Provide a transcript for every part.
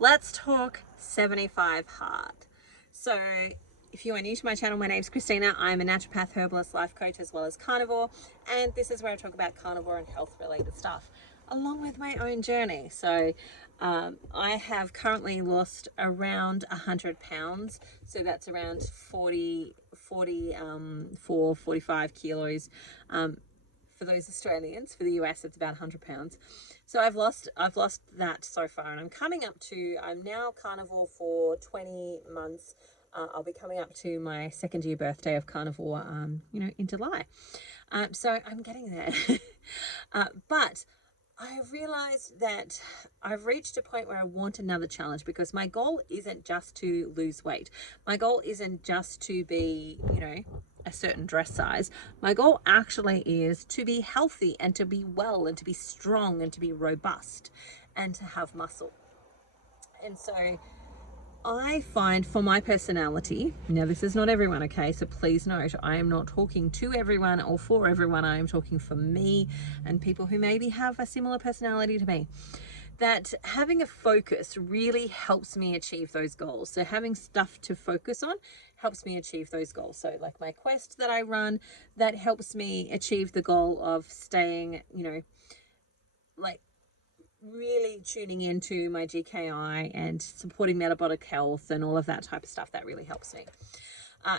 Let's talk 75 hard. So if you are new to my channel, my name is Christina. I'm a naturopath, herbalist, life coach, as well as carnivore. And this is where I talk about carnivore and health related stuff, along with my own journey. So I have currently lost around 100 pounds. So that's around 45 kilos. For those Australians, for the US, it's about 100 pounds. So I've lost that so far, and I'm now carnivore for 20 months. I'll be coming up to my second year birthday of carnivore, in July. So I'm getting there. But I realized that I've reached a point where I want another challenge, because my goal isn't just to lose weight. My goal isn't just to be, a certain dress size. My goal actually is to be healthy and to be well and to be strong and to be robust and to have muscle. And so I find, for my personality, now this is not everyone, okay, so please note, I am not talking to everyone or for everyone. I am talking for me and people who maybe have a similar personality to me, that having a focus really helps me achieve those goals. So having stuff to focus on helps me achieve those goals. So like my quest that I run, that helps me achieve the goal of staying, like really tuning into my GKI and supporting metabolic health and all of that type of stuff. That really helps me.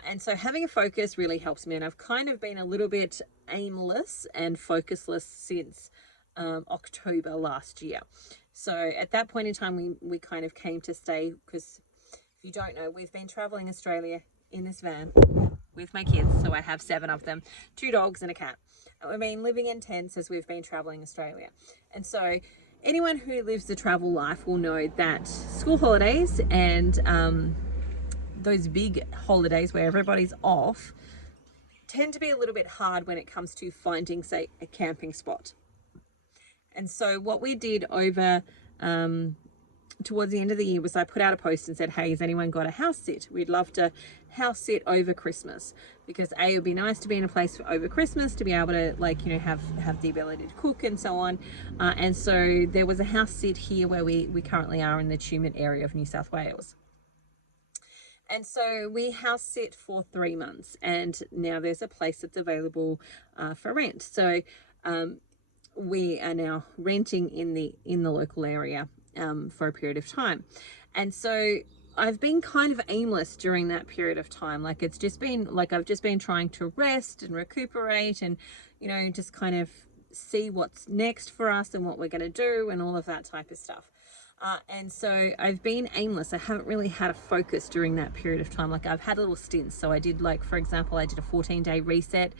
And so having a focus really helps me. And I've kind of been a little bit aimless and focusless since October last year. So at that point in time, we kind of came to stay, because if you don't know, we've been traveling Australia in this van with my kids. So I have 7 of them, 2 dogs and a cat. We've been living in tents as we've been traveling Australia. And so anyone who lives the travel life will know that school holidays and those big holidays where everybody's off tend to be a little bit hard when it comes to finding, say, a camping spot. And so what we did over towards the end of the year was I put out a post and said, hey, has anyone got a house sit? We'd love to house sit over Christmas, because it would be nice to be in a place over Christmas to be able to have the ability to cook and so on. And so there was a house sit here where we currently are in the Tumut area of New South Wales. And so we house sit for 3 months, and now there's a place that's available for rent. So we are now renting in the local area for a period of time. And so I've been kind of aimless during that period of time. Like I've just been trying to rest and recuperate and, just kind of see what's next for us and what we're going to do and all of that type of stuff. And so I've been aimless. I haven't really had a focus during that period of time. Like I've had little stints. So I did, for example, I did a 14-day reset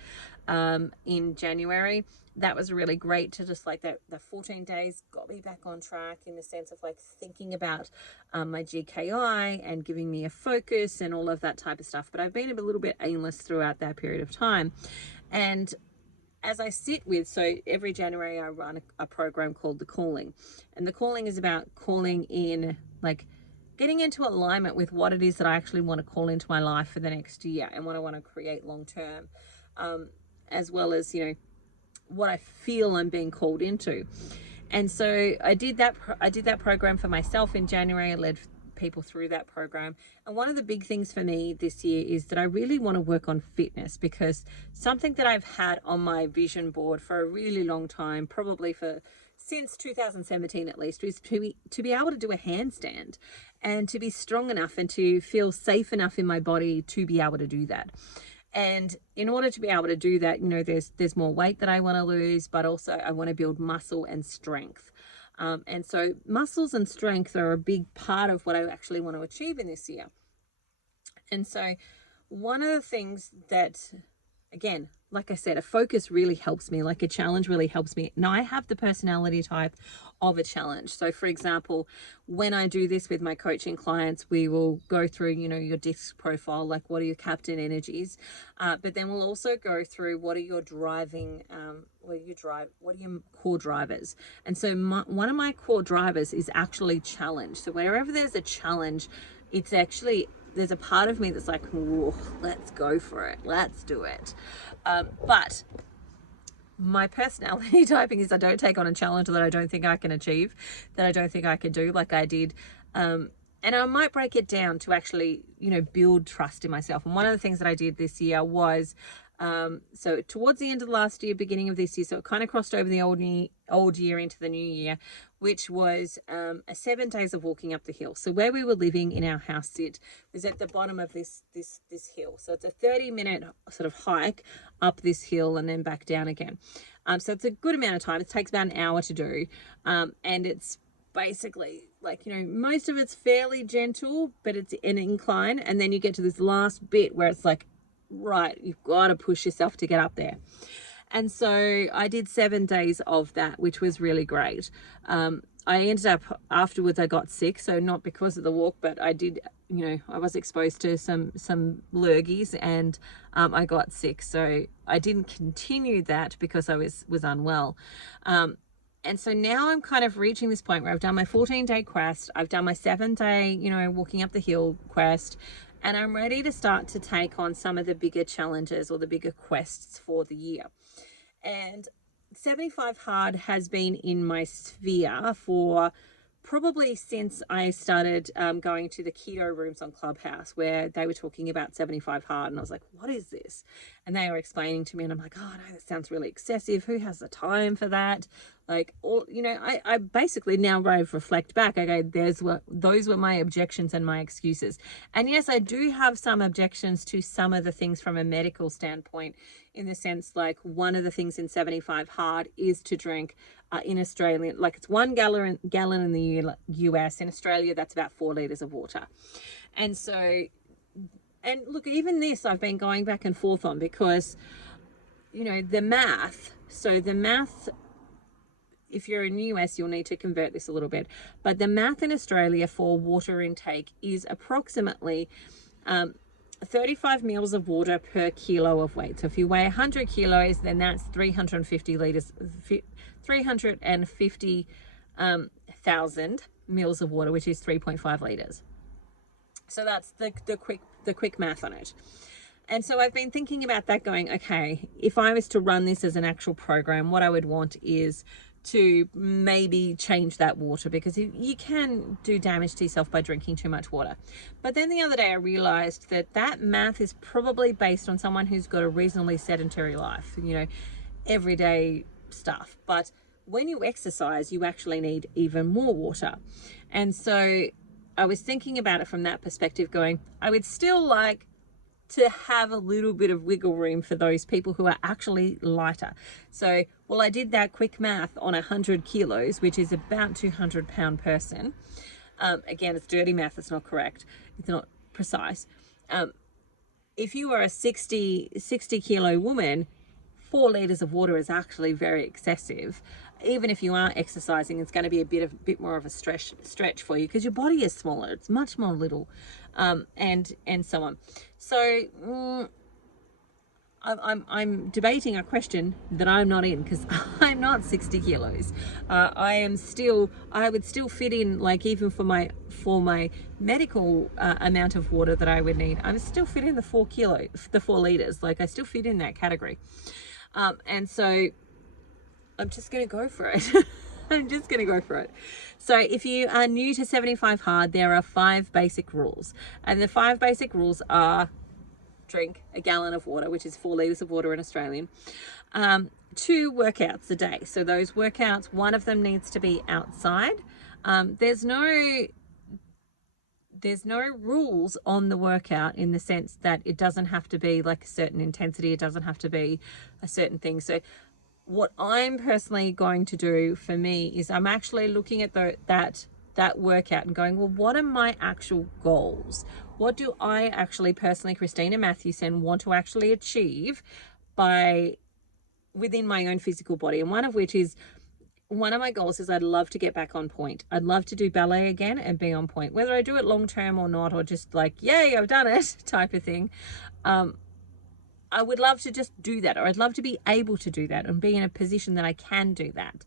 in January. That was really great to just the 14 days got me back on track in the sense of thinking about my GKI and giving me a focus and all of that type of stuff. But I've been a little bit aimless throughout that period of time. And as I sit with, so every January I run a program called The Calling. And The Calling is about calling in, getting into alignment with what it is that I actually want to call into my life for the next year and what I want to create long term, as well as, what I feel I'm being called into. And so I did that program for myself in January. I led people through that program. And one of the big things for me this year is that I really want to work on fitness, because something that I've had on my vision board for a really long time, probably since 2017 at least, is to be able to do a handstand and to be strong enough and to feel safe enough in my body to be able to do that. And in order to be able to do that, there's more weight that I want to lose, but also I want to build muscle and strength. And so muscles and strength are a big part of what I actually want to achieve in this year. And so one of the things that, again, like I said, a focus really helps me, like a challenge really helps me. Now I have the personality type of a challenge. So for example, when I do this with my coaching clients, we will go through, your DISC profile, like what are your captain energies, but then we'll also go through what are your driving, what are your core drivers. And so one of my core drivers is actually challenge. So wherever there's a challenge, it's actually, there's a part of me that's like, let's go for it, let's do it. But my personality typing is I don't take on a challenge that I don't think I can achieve, that I don't think I can do. Like I did And I might break it down to actually, you know, build trust in myself. And one of the things that I did this year was, so towards the end of last year, beginning of this year, so it kind of crossed over the old year into the new year, which was a 7 days of walking up the hill. So where we were living in our house sit was at the bottom of this hill. So it's a 30-minute sort of hike up this hill and then back down again. So it's a good amount of time. It takes about an hour to do, and it's basically like, you know, most of it's fairly gentle, but it's an incline, and then you get to this last bit where it's like, right, you've got to push yourself to get up there. And so I did 7 days of that, which was really great. I ended up afterwards, I got sick, so not because of the walk, but I did, you know, I was exposed to some lurgies, and I got sick, so I didn't continue that because I was unwell. And so now I'm kind of reaching this point where I've done my 14-day quest, I've done my 7-day, you know, walking up the hill quest, and I'm ready to start to take on some of the bigger challenges or the bigger quests for the year. And 75 Hard has been in my sphere for probably since I started going to the keto rooms on Clubhouse, where they were talking about 75 Hard, and I was like, what is this? And they were explaining to me, and I'm like, oh no, that sounds really excessive. Who has the time for that? Like, all, you know, I basically now reflect back, okay, those were my objections and my excuses. And yes, I do have some objections to some of the things from a medical standpoint, in the sense, like, one of the things in 75 Hard is to drink in Australia, like, it's 1 gallon in the US. In Australia, that's about 4 liters of water. And so, and look, even this I've been going back and forth on, because, you know, the math, if you're in the US, you'll need to convert this a little bit, but the math in Australia for water intake is approximately 35 mils of water per kilo of weight. So if you weigh 100 kilos, then that's 350 liters, 350,000 mils of water, which is 3.5 liters. So that's the quick math on it. And so I've been thinking about that, going, okay, if I was to run this as an actual program, what I would want is to maybe change that water, because you can do damage to yourself by drinking too much water. But then the other day I realized that math is probably based on someone who's got a reasonably sedentary life, you know, everyday stuff. But when you exercise, you actually need even more water. And so I was thinking about it from that perspective, going, I would still like to have a little bit of wiggle room for those people who are actually lighter. So, well, I did that quick math on 100 kilos, which is about 200-pound person. Again, it's dirty math, it's not correct, it's not precise. If you are a 60 kilo woman, 4 liters of water is actually very excessive. Even if you are exercising, it's going to be a bit more of a stretch for you, because your body is smaller. It's much more little, and so on. So I'm debating a question that I'm not in, because I'm not 60 kilos. I would still fit in, like, even for my medical amount of water that I would need, I'm still fit in the 4 liters. Like, I still fit in that category. And so I'm just going to go for it. I'm just going to go for it. So if you are new to 75 Hard, there are 5 basic rules. And the 5 basic rules are: drink a gallon of water, which is 4 liters of water in Australian. 2 workouts a day. So those workouts, one of them needs to be outside. There's no rules on the workout, in the sense that it doesn't have to be like a certain intensity. It doesn't have to be a certain thing. So what I'm personally going to do for me is I'm actually looking at that workout and going, well, what are my actual goals? What do I actually personally, Christina Matthewson, want to actually achieve within my own physical body? And one of my goals is I'd love to get back on point. I'd love to do ballet again and be on point, whether I do it long term or not, or just like, yay, I've done it type of thing. I would love to just do that, or I'd love to be able to do that and be in a position that I can do that.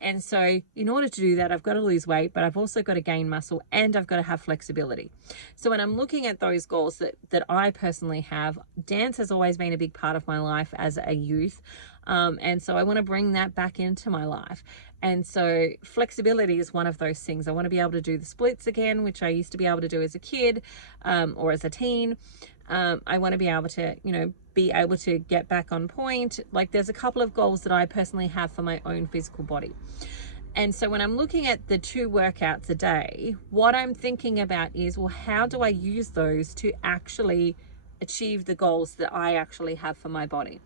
And so in order to do that, I've got to lose weight, but I've also got to gain muscle, and I've got to have flexibility. So when I'm looking at those goals that I personally have, dance has always been a big part of my life as a youth. And so I want to bring that back into my life. And so flexibility is one of those things. I want to be able to do the splits again, which I used to be able to do as a kid, or as a teen. I want to be able to, be able to get back on point. Like, there's a couple of goals that I personally have for my own physical body. And so when I'm looking at the 2 workouts a day, what I'm thinking about is, well, how do I use those to actually achieve the goals that I actually have for my body?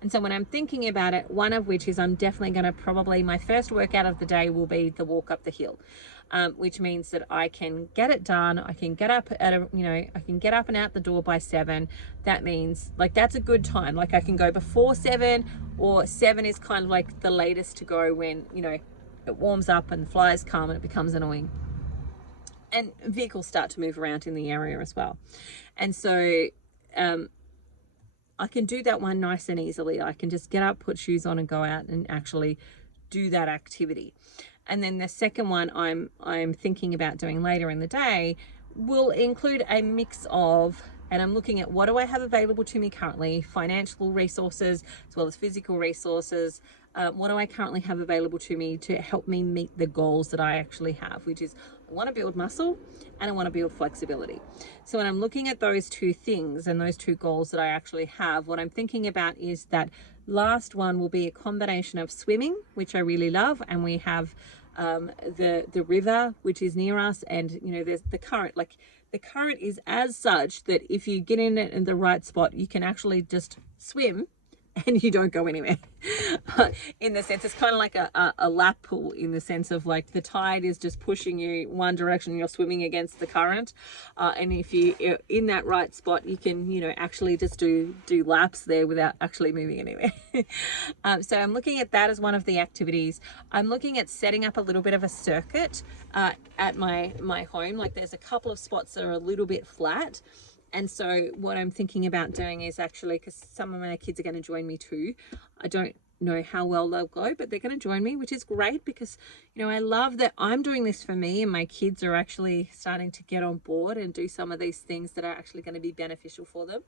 And so when I'm thinking about it, one of which is I'm definitely going to probably, my first workout of the day will be the walk up the hill, which means that I can get it done. I can get up at I can get up and out the door by 7. That means, like, that's a good time. Like, I can go before 7, or 7 is kind of like the latest to go when, it warms up and flies come and it becomes annoying. And vehicles start to move around in the area as well. And so I can do that one nice and easily. I can just get up, put shoes on, and go out and actually do that activity. And then the second one I'm thinking about doing later in the day will include a mix of, and I'm looking at what do I have available to me currently, financial resources as well as physical resources. What do I currently have available to me to help me meet the goals that I actually have, which is I want to build muscle and I want to build flexibility. So when I'm looking at those 2 things and those 2 goals that I actually have, what I'm thinking about is that last one will be a combination of swimming, which I really love, and we have the river which is near us, and there's the current. Like, the current is as such that if you get in it in the right spot, you can actually just swim and you don't go anywhere. In the sense, it's kind of like a lap pool, in the sense of, like, the tide is just pushing you one direction, you're swimming against the current, and if you're in that right spot, you can actually just do laps there without actually moving anywhere. So I'm looking at that as one of the activities. I'm looking at setting up a little bit of a circuit at my home. Like, there's a couple of spots that are a little bit flat. And so what I'm thinking about doing is, actually, because some of my kids are going to join me too. I don't know how well they'll go, but they're going to join me, which is great, because, I love that I'm doing this for me and my kids are actually starting to get on board and do some of these things that are actually going to be beneficial for them.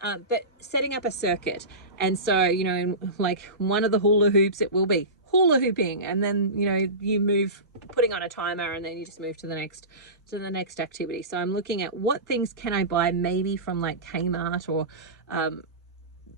But setting up a circuit. And so, like one of the hula hoops, it will be hula hooping, and then you move, putting on a timer, and then you just move to the next activity. So I'm looking at what things can I buy, maybe from like Kmart, or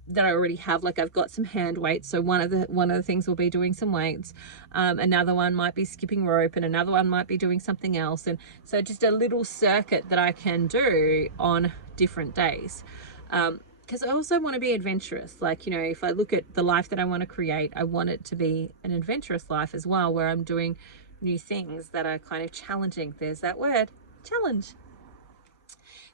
that I already have. Like, I've got some hand weights, so one of the things will be doing some weights, another one might be skipping rope, and another one might be doing something else. And so just a little circuit that I can do on different days. Because I also want to be adventurous. Like, if I look at the life that I want to create, I want it to be an adventurous life as well, where I'm doing new things that are kind of challenging. There's that word, challenge.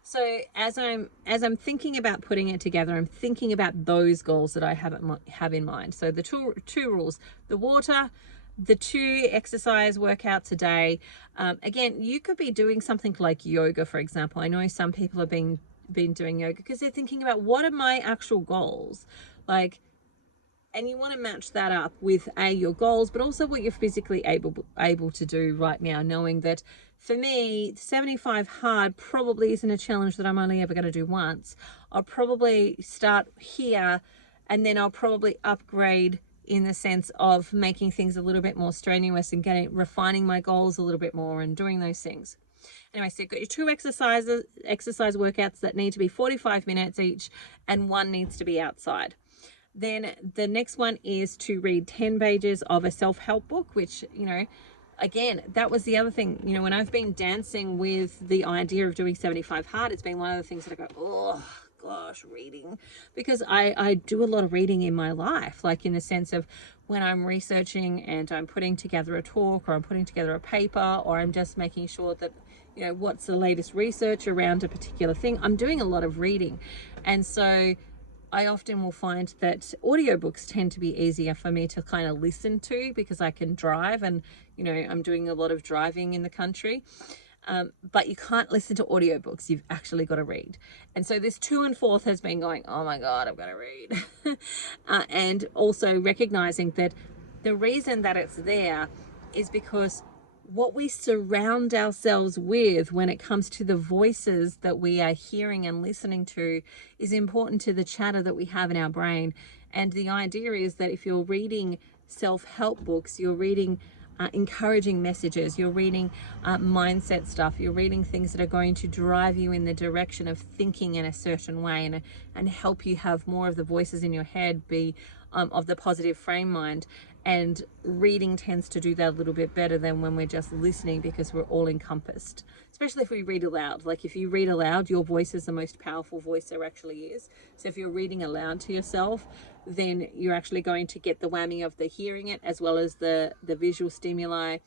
So as I'm thinking about putting it together, I'm thinking about those goals that I have in mind. So the two rules: the water, the 2 exercise workouts a day. Again, you could be doing something like yoga, for example. I know some people have been doing yoga because they're thinking about, what are my actual goals, like, and you want to match that up with your goals, but also what you're physically able to do right now, knowing that for me, 75 hard probably isn't a challenge that I'm only ever going to do once. I'll probably start here, and then I'll probably upgrade in the sense of making things a little bit more strenuous and refining my goals a little bit more and doing those things. Anyway, so you've got your 2 exercise workouts that need to be 45 minutes each, and 1 needs to be outside. Then the next one is to read 10 pages of a self-help book, which, again, that was the other thing. When I've been dancing with the idea of doing 75 hard, it's been one of the things that I go, oh gosh, reading, because I do a lot of reading in my life, like in the sense of when I'm researching and I'm putting together a talk, or I'm putting together a paper, or I'm just making sure that what's the latest research around a particular thing. I'm doing a lot of reading. And so I often will find that audiobooks tend to be easier for me to kind of listen to, because I can drive, and I'm doing a lot of driving in the country. But you can't listen to audiobooks, you've actually got to read. And so this 2 and 4th has been going, oh my God, I've got to read. And also recognizing that the reason that it's there is because what we surround ourselves with when it comes to the voices that we are hearing and listening to is important to the chatter that we have in our brain. And the idea is that if you're reading self-help books, you're reading encouraging messages, you're reading mindset stuff, you're reading things that are going to drive you in the direction of thinking in a certain way, and help you have more of the voices in your head be of the positive frame mind. And reading tends to do that a little bit better than when we're just listening, because we're all encompassed, especially if we read aloud. Like if you read aloud, your voice is the most powerful voice there actually is. So if you're reading aloud to yourself, then you're actually going to get the whammy of the hearing it as well as the visual stimuli.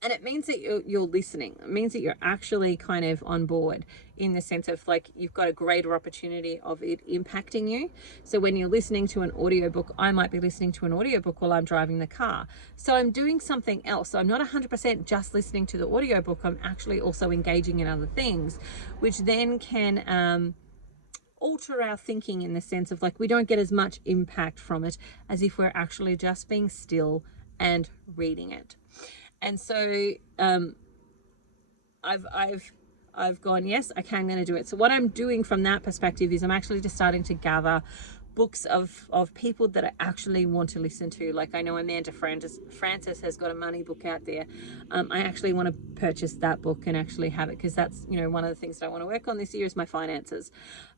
And it means that you're listening. It means that you're actually kind of on board, in the sense of like you've got a greater opportunity of it impacting you. So when you're listening to an audiobook, I might be listening to an audiobook while I'm driving the car. So I'm doing something else. So I'm not 100% just listening to the audiobook. I'm actually also engaging in other things, which then can alter our thinking, in the sense of like we don't get as much impact from it as if we're actually just being still and reading it. And so I've gone, yes, okay, I'm going to do it. So what I'm doing from that perspective is I'm actually just starting to gather books of people that I actually want to listen to. Like I know Amanda Frances has got a money book out there. I actually want to purchase that book and actually have it, because that's, you know, one of the things that I want to work on this year is my finances.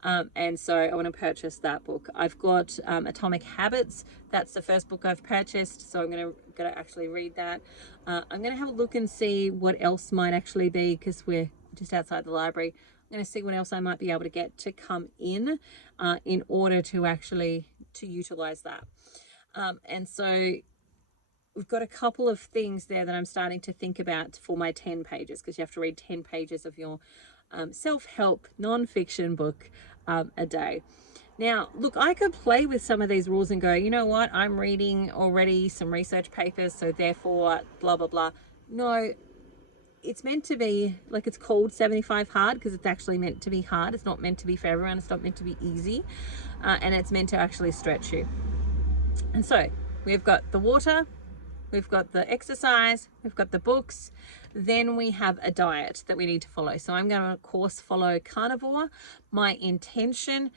And so I want to purchase that book. I've got Atomic Habits. That's the first book I've purchased. So I'm going to actually read that. I'm going to have a look and see what else might actually be, because we're just outside the library. I'm going to see what else I might be able to get to come in order to actually to utilize that. And so we've got a couple of things there that I'm starting to think about for my 10 pages, because you have to read 10 pages of your self-help non-fiction book a day. Now, look, I could play with some of these rules and go, you know what, I'm reading already some research papers, so therefore blah, blah, blah. No, it's meant to be, like, it's called 75 hard because it's actually meant to be hard. It's not meant to be for everyone. It's not meant to be easy. And it's meant to actually stretch you. And so we've got the water, we've got the exercise, we've got the books, then we have a diet that we need to follow. So I'm going to, of course, follow carnivore. My intention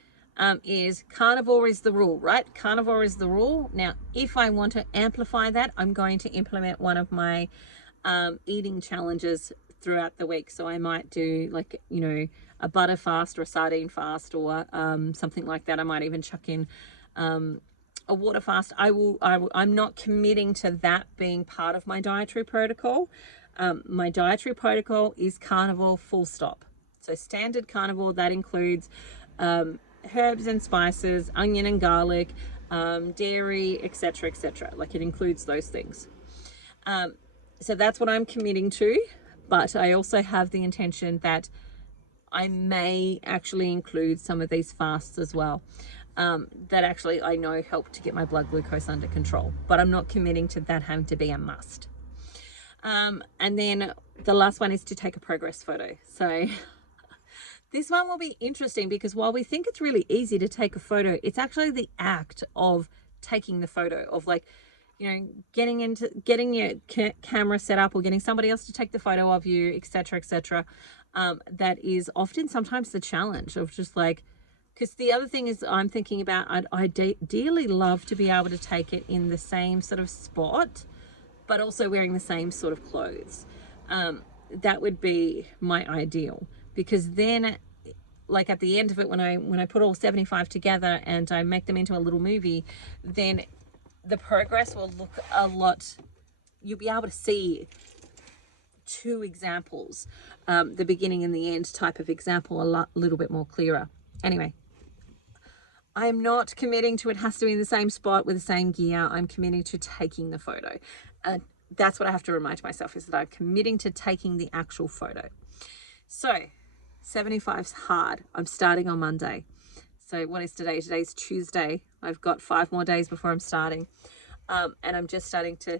is carnivore is the rule, right? Carnivore is the rule. Now, if I want to amplify that, I'm going to implement one of my eating challenges throughout the week. So I might do, like, you know, a butter fast or a sardine fast, or something like that. I might even chuck in a water fast. I'm not committing to that being part of my dietary protocol. My dietary protocol is carnivore, full stop. So standard carnivore, that includes herbs and spices, onion and garlic, dairy, etc., etc. Like, it includes those things. So that's what I'm committing to, but I also have the intention that I may actually include some of these fasts as well, that actually I know help to get my blood glucose under control, but I'm not committing to that having to be a must. And then the last one is to take a progress photo. So this one will be interesting, because while we think it's really easy to take a photo, it's actually the act of taking the photo, of, like, you know, getting your camera set up or getting somebody else to take the photo of you, etc., etc. That is often sometimes the challenge of just like, because the other thing is I'm thinking about, I'd ideally love to be able to take it in the same sort of spot, but also wearing the same sort of clothes. That would be my ideal, because then, like, at the end of it, when I put all 75 together and I make them into a little movie, then the progress will look a lot, you'll be able to see two examples, the beginning and the end type of example, a little bit more clearer. Anyway, I am not committing to it has to be in the same spot with the same gear. I'm committing to taking the photo. That's what I have to remind myself, is that I'm committing to taking the actual photo. So 75's hard. I'm starting on Monday. So what is today? Today's Tuesday. I've got 5 more days before I'm starting. And I'm just starting to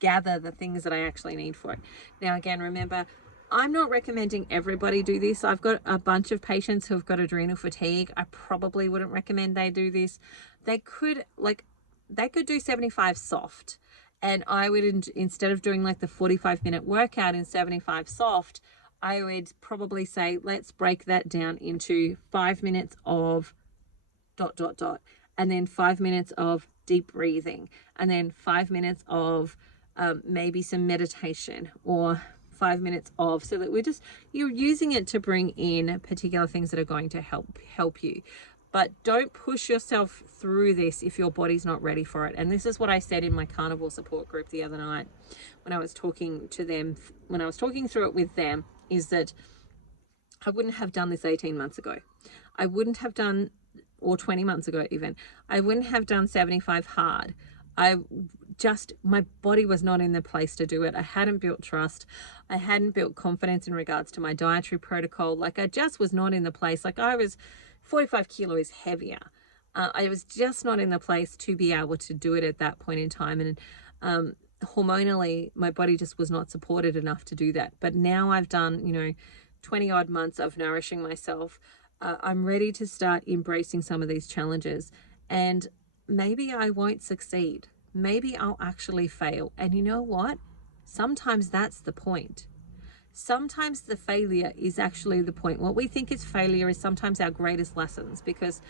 gather the things that I actually need for it. Now, again, remember, I'm not recommending everybody do this. I've got a bunch of patients who've got adrenal fatigue. I probably wouldn't recommend they do this. They could do 75 soft. And I would, instead of doing like the 45-minute workout in 75 soft, I would probably say, let's break that down into 5 minutes of ... and then 5 minutes of deep breathing, and then 5 minutes of maybe some meditation, or 5 minutes of, so that you're using it to bring in particular things that are going to help you. But don't push yourself through this if your body's not ready for it. And this is what I said in my carnivore support group the other night when I was talking to them, when I was talking through it with them, is that I wouldn't have done this 18 months ago. I wouldn't have done, or 20 months ago even, I wouldn't have done 75 hard. My body was not in the place to do it. I hadn't built trust. I hadn't built confidence in regards to my dietary protocol. Like, I just was not in the place. Like, I was 45 kilos heavier. I was just not in the place to be able to do it at that point in time. And hormonally, my body just was not supported enough to do that. But now I've done, 20 odd months of nourishing myself. I'm ready to start embracing some of these challenges. And maybe I won't succeed. Maybe I'll actually fail. And you know what? Sometimes that's the point. Sometimes the failure is actually the point. What we think is failure is sometimes our greatest lessons, because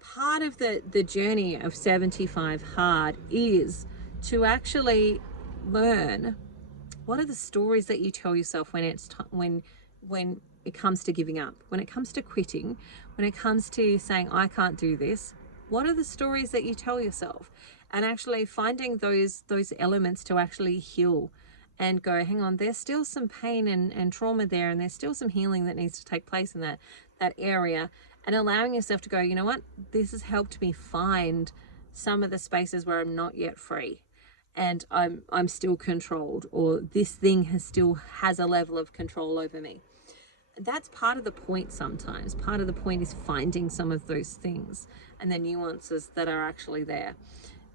part of the journey of 75 hard is to actually learn what are the stories that you tell yourself when it's when it comes to giving up, when it comes to quitting, when it comes to saying, I can't do this. What are the stories that you tell yourself? And actually finding those elements to actually heal and go, hang on, there's still some pain and trauma there, and there's still some healing that needs to take place in that area, and allowing yourself to go, you know what, this has helped me find some of the spaces where I'm not yet free, and I'm still controlled, or this thing has a level of control over me. That's part of the point sometimes. Part of the point is finding some of those things and the nuances that are actually there.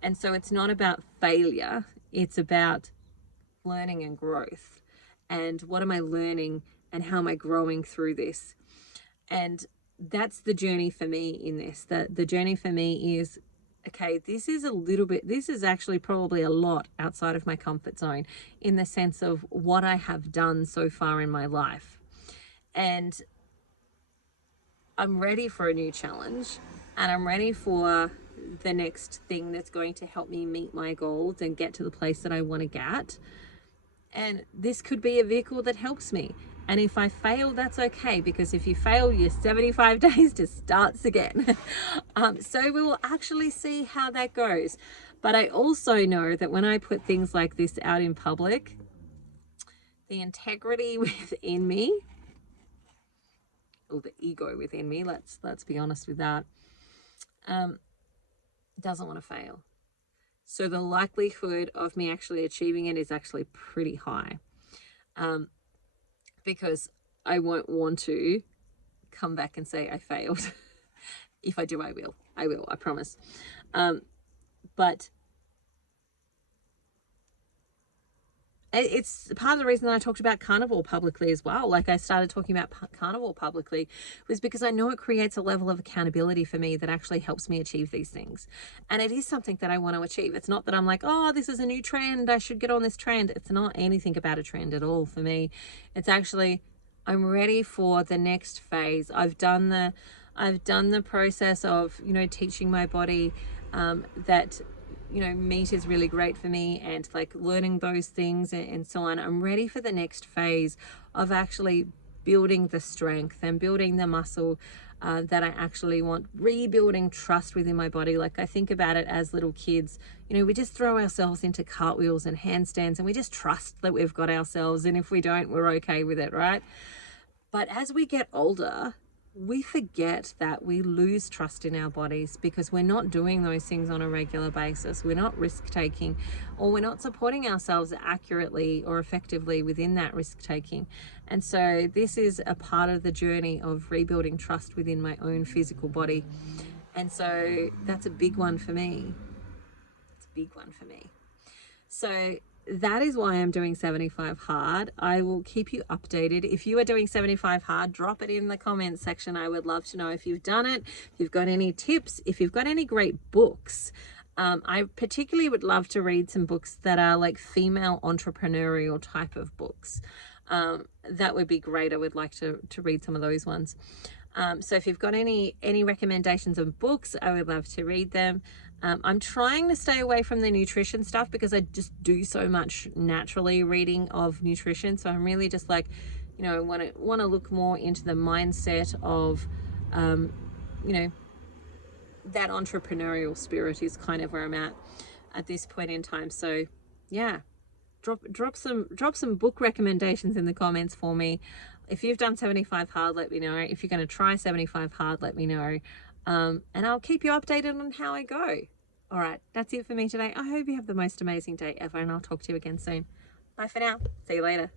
And so it's not about failure, it's about learning and growth. And what am I learning, and how am I growing through this? And that's the journey for me in this. The journey for me is, okay, this is actually probably a lot outside of my comfort zone, in the sense of what I have done so far in my life. And I'm ready for a new challenge, and I'm ready for the next thing that's going to help me meet my goals and get to the place that I want to get. And this could be a vehicle that helps me. And if I fail, that's okay, because if you fail, your 75 days just starts again. So we will actually see how that goes. But I also know that when I put things like this out in public, the integrity within me, or the ego within me, let's be honest with that, doesn't want to fail. So the likelihood of me actually achieving it is actually pretty high, because I won't want to come back and say I failed. If I do, I will, I promise. But it's part of the reason that I talked about carnivore publicly as well. Like, I started talking about carnivore publicly was because I know it creates a level of accountability for me that actually helps me achieve these things. And it is something that I want to achieve. It's not that I'm like, oh, this is a new trend, I should get on this trend. It's not anything about a trend at all for me. It's actually, I'm ready for the next phase. I've done the process of, teaching my body that meat is really great for me, and like learning those things and so on. I'm ready for the next phase of actually building the strength and building the muscle that I actually want, rebuilding trust within my body. Like, I think about it as little kids, we just throw ourselves into cartwheels and handstands, and we just trust that we've got ourselves, and if we don't, we're okay with it, right? But as we get older, we forget that we lose trust in our bodies because we're not doing those things on a regular basis. We're not risk taking, or we're not supporting ourselves accurately or effectively within that risk taking. And so this is a part of the journey of rebuilding trust within my own physical body. And so that's a big one for me. It's a big one for me. So that is why I'm doing 75 hard. I will keep you updated. If you are doing 75 hard, drop it in the comments section. I would love to know if you've done it, if you've got any tips, if you've got any great books I particularly would love to read some books that are like female entrepreneurial type of books. That would be great. I would like to read some of those ones. So if you've got any recommendations of books, I would love to read them. I'm trying to stay away from the nutrition stuff because I just do so much naturally reading of nutrition. So I'm really just like, you know, want to look more into the mindset of, you know, that entrepreneurial spirit is kind of where I'm at this point in time. So yeah, drop some book recommendations in the comments for me. If you've done 75 hard, let me know. If you're going to try 75 hard, let me know. And I'll keep you updated on how I go. All right, that's it for me today. I hope you have the most amazing day ever, and I'll talk to you again soon. Bye for now. See you later.